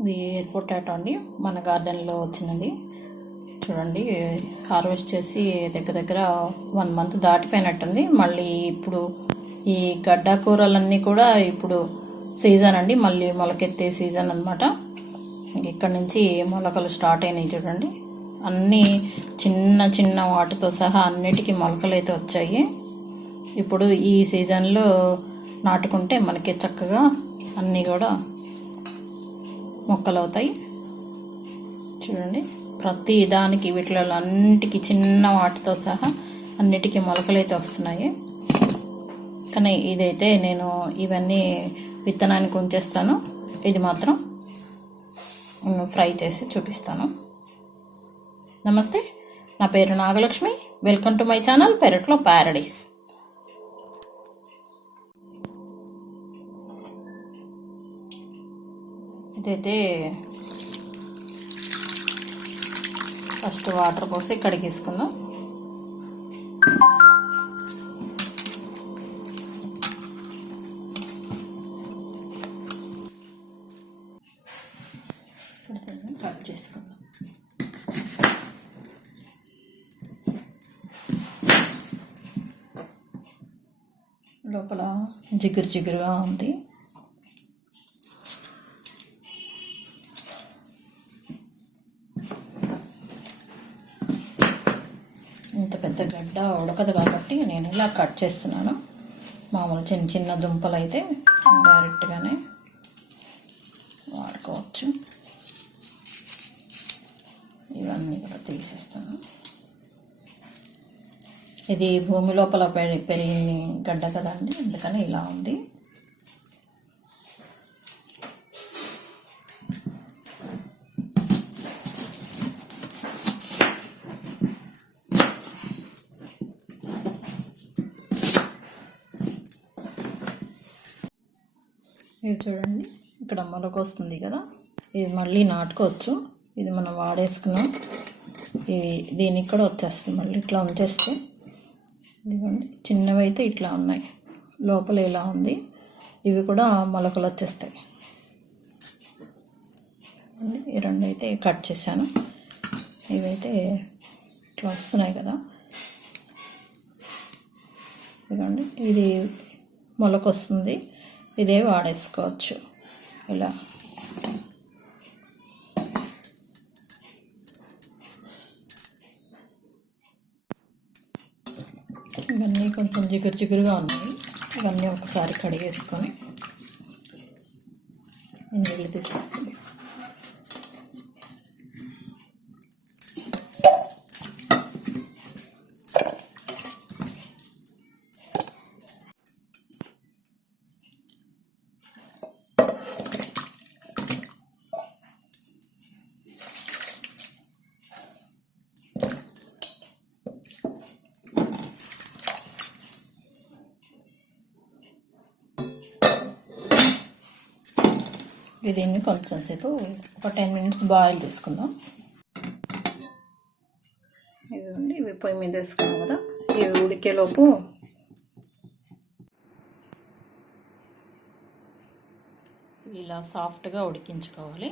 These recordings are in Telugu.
ఇది పొటాటో అండి. మన గార్డెన్లో వచ్చిందండి. చూడండి హార్వెస్ట్ చేసి దగ్గర దగ్గర వన్ మంత్ దాటిపోయినట్టుంది. మళ్ళీ ఇప్పుడు ఈ గడ్డ కూరలన్నీ కూడా ఇప్పుడు సీజన్ అండి. మళ్ళీ మొలకెత్తే సీజన్ అనమాట ఇక్కడ నుంచి మొలకలు స్టార్ట్ అయినాయి చూడండి. అన్నీ చిన్న చిన్న వాటితో సహా అన్నిటికీ మొలకలు అయితే వచ్చాయి. ఇప్పుడు ఈ సీజన్లో నాటుకుంటే మనకి చక్కగా అన్నీ కూడా మొక్కలు అవుతాయి చూడండి. ప్రతి దానికి వీటిలో అన్నిటికీ చిన్న వాటితో సహా అన్నిటికీ మొలకలు అయితే వస్తున్నాయి. కానీ ఇదైతే నేను ఇవన్నీ విత్తనానికి ఉంచేస్తాను. ఇది మాత్రం ఫ్రై చేసి చూపిస్తాను. నమస్తే. నా పేరు Nagalakshmi. Welcome to my channel పెరట్లో ప్యారడైస్. ఇదైతే ఫస్ట్ వాటర్ పోసి కడిగేసుకుందాం. కట్ చేసుకుందాం. లోపల జిగురు జిగురుగా ఉంది. పెద్ద గడ్డ ఉడకదు కాబట్టి నేను ఇలా కట్ చేస్తున్నాను. మామూలు చిన్న చిన్న దుంపలు అయితే డైరెక్ట్గానే వాడుకోవచ్చు. ఇవన్నీ కూడా తీసేస్తాను. ఇది భూమి లోపల పెరిగి పెరిగిన గడ్డ కదండి అందుకని ఇలా ఉంది. ఇది చూడండి. ఇక్కడ మొలక వస్తుంది కదా. ఇది మళ్ళీ నాటుకోవచ్చు. ఇది మనం వాడేసుకున్నాం. ఇది దీనికి కూడా వచ్చేస్తుంది మళ్ళీ ఇట్లా ఉంచేస్తే. ఇదిగోండి. చిన్నవి అయితే ఇట్లా ఉన్నాయి. లోపల ఇలా ఉంది. ఇవి కూడా మొలకలు వచ్చేస్తాయి. ఈ రెండు అయితే కట్ చేశాను. ఇవైతే ఇట్లా వస్తున్నాయి కదా. ఇదిగోండి. ఇది మొలక వస్తుంది. ఇదే వాడేసుకోవచ్చు. ఇలా. ఇవన్నీ కొంచెం జిగురు జిగురుగా ఉన్నాయి. ఇవన్నీ ఒకసారి కడిగేసుకొని నీళ్ళు తీసేసుకొని దీన్ని కొంచెం సేపు ఒక టెన్ మినిట్స్ బాయిల్ చేసుకుందాం. ఇదిగోండి ఇవి పొయ్యి మీద వేసుకున్నాం కదా. ఇవి ఉడికేలోపు ఇవి ఇలా సాఫ్ట్గా ఉడికించుకోవాలి.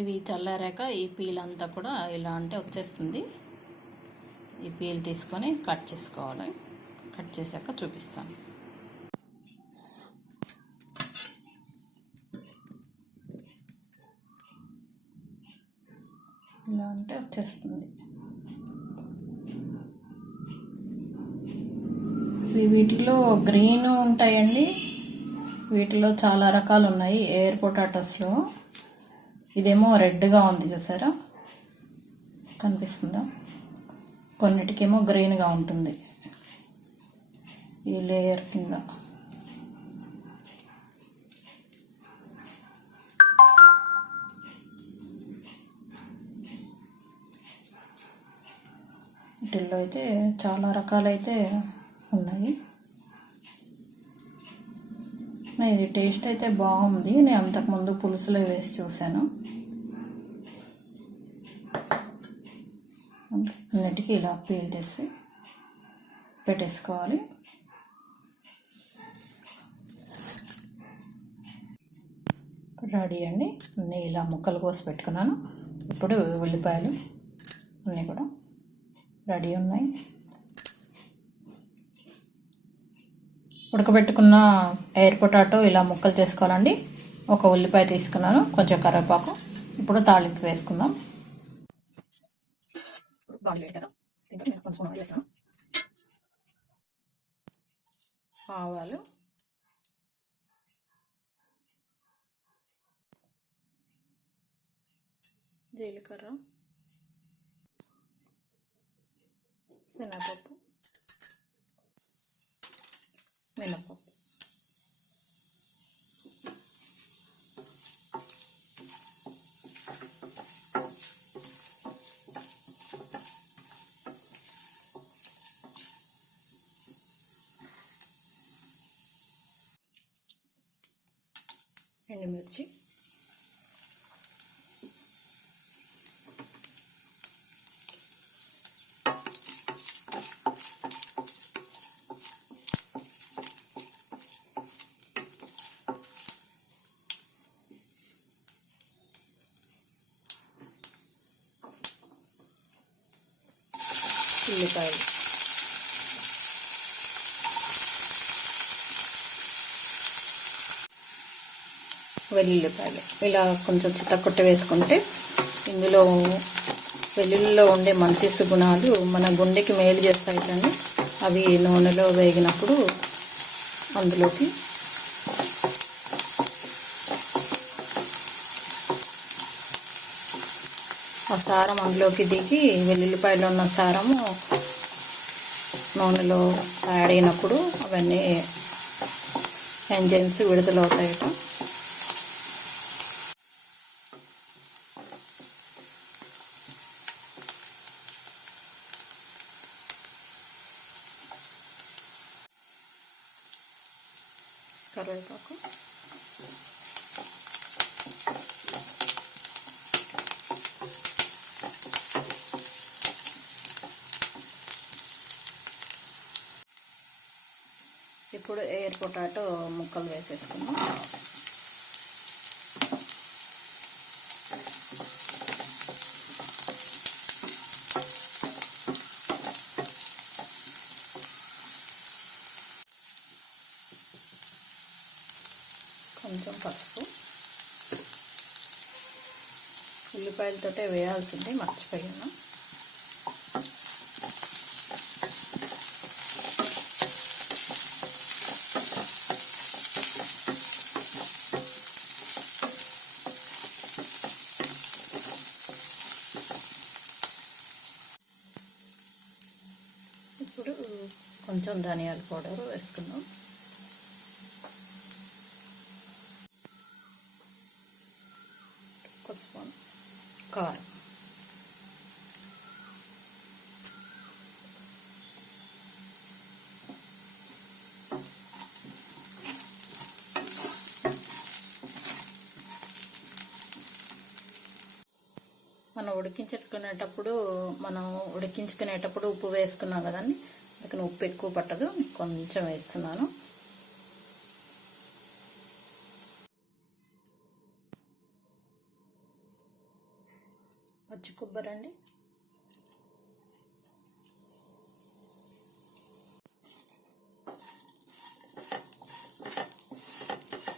ఇవి చల్లారాక ఈ పీల్ అంతా కూడా ఇలా అంటే వచ్చేస్తుంది. ఈ పీల్ తీసుకొని కట్ చేసుకోవాలి. కట్ చేశాక చూపిస్తాను. వచ్చేస్తుంది. వీటిలో గ్రీన్ ఉంటాయండి. వీటిలో చాలా రకాలు ఉన్నాయి ఎయిర్ పొటాటోస్లో. ఇదేమో రెడ్గా ఉంది చూసారా? కనిపిస్తుందా? కొన్నిటికేమో గ్రీన్గా ఉంటుంది. ఈ లేయర్ కింద. వీటిల్లో అయితే చాలా రకాలైతే ఉన్నాయి. ఇది టేస్ట్ అయితే బాగుంది. నేను అంతకుముందు పులుసులో వేసి చూశాను. అన్నిటికీ ఇలా పీల్ చేసి పెట్టేసుకోవాలి. రెడీ అండి. అన్నీ ఇలా ముక్కలు కోసి పెట్టుకున్నాను. ఇప్పుడు ఉల్లిపాయలు అన్నీ కూడా రెడీ ఉన్నాయి. ఉడకబెట్టుకున్న ఎయిర్ పొటాటో ఇలా ముక్కలు చేసుకోవాలండి. ఒక ఉల్లిపాయ తీసుకున్నాను కొంచెం కరివేపాకు. ఇప్పుడు తాళింపు వేసుకుందాం. బాగా కదా దీంట్లో నేను కొంచెం వేస్తాను. ఆవాలు. జీలకర్ర. శనగపప్పు మినపప్పు ఎండుమిర్చి ఉల్లిపాయలు. వెల్లుల్లిపాయలు. ఇలా కొంచెం చిత్తకొట్ట వేసుకుంటే ఇందులో వెల్లుల్లిలో ఉండే మంచి సుగుణాలు మన గుండెకి మేలు చేస్తాయి కానీ అవి నూనెలో వేగినప్పుడు అందులోకి ఆ సారం అందులోకి దిగి వెల్లుల్లిపాయలో ఉన్న సారము నూనెలో యాడ్ అయినప్పుడు అవన్నీ ఎంజైమ్స్ విడుదలవుతాయట కరివేపాకు. ఇప్పుడు ఎయిర్ పొటాటో ముక్కలు వేసేసుకుందాం. కొంచెం పసుపు. ఉల్లిపాయలతోటే వేయాల్సింది మర్చిపోయాను ఇప్పుడు కొంచెం ధనియాల పౌడర్ వేసుకున్నాం ఒక స్పూన్ కారం. మనం ఉడికించుకునేటప్పుడు మనం ఉడికించుకునేటప్పుడు ఉప్పు వేసుకున్నాం కదండి. అందుకని ఉప్పు ఎక్కువ పట్టదు కొంచెం వేస్తున్నాను. పచ్చి కొబ్బరి అండి.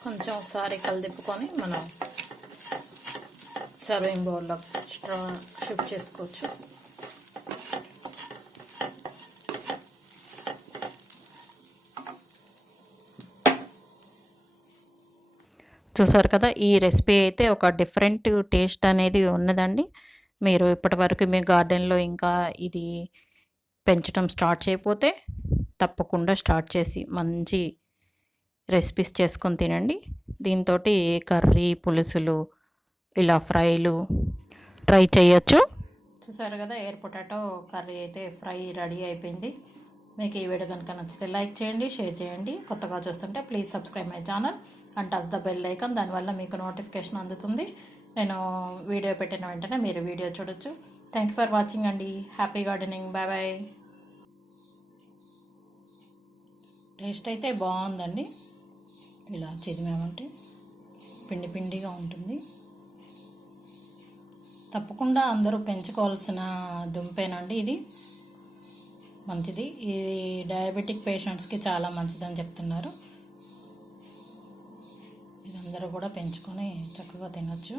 కొంచెం ఒకసారి కలిదిప్పుకొని మనం సర్వింగ్ బౌల్లో స్ట్రా షిఫ్ట్ చేసుకోవచ్చు. చూసారు కదా ఈ రెసిపీ అయితే ఒక డిఫరెంట్ టేస్ట్ అనేది ఉన్నదండి. మీరు ఇప్పటివరకు మీ గార్డెన్లో ఇంకా ఇది పెంచడం స్టార్ట్ చేయకపోతే తప్పకుండా స్టార్ట్ చేసి మంచి రెసిపీస్ చేసుకొని తినండి. దీంతో కర్రీ పులుసులు ఇలా ఫ్రైలు ట్రై చేయొచ్చు. చూసారు కదా ఎయిర్ పొటాటో కర్రీ అయితే ఫ్రై రెడీ అయిపోయింది. మీకు ఈ వీడియో కనుక నచ్చితే లైక్ చేయండి షేర్ చేయండి. కొత్తగా చూస్తుంటే please subscribe my channel and touch the bell icon. దానివల్ల మీకు నోటిఫికేషన్ అందుతుంది. నేను వీడియో పెట్టిన వెంటనే మీరు వీడియో చూడొచ్చు. థ్యాంక్ యూ ఫర్ వాచింగ్ అండి. Happy gardening bye bye taste అయితే బాగుందండి. ఇలా చదివామంటే పిండి పిండిగా ఉంటుంది. తప్పకుండా అందరూ పెంచుకోవాల్సిన దుంపేనండి ఇది? మంచిది. ఇది డయాబెటిక్ పేషెంట్స్కి చాలా మంచిదని చెప్తున్నారు. ఇది అందరూ కూడా పెంచుకొని చక్కగా తినొచ్చు.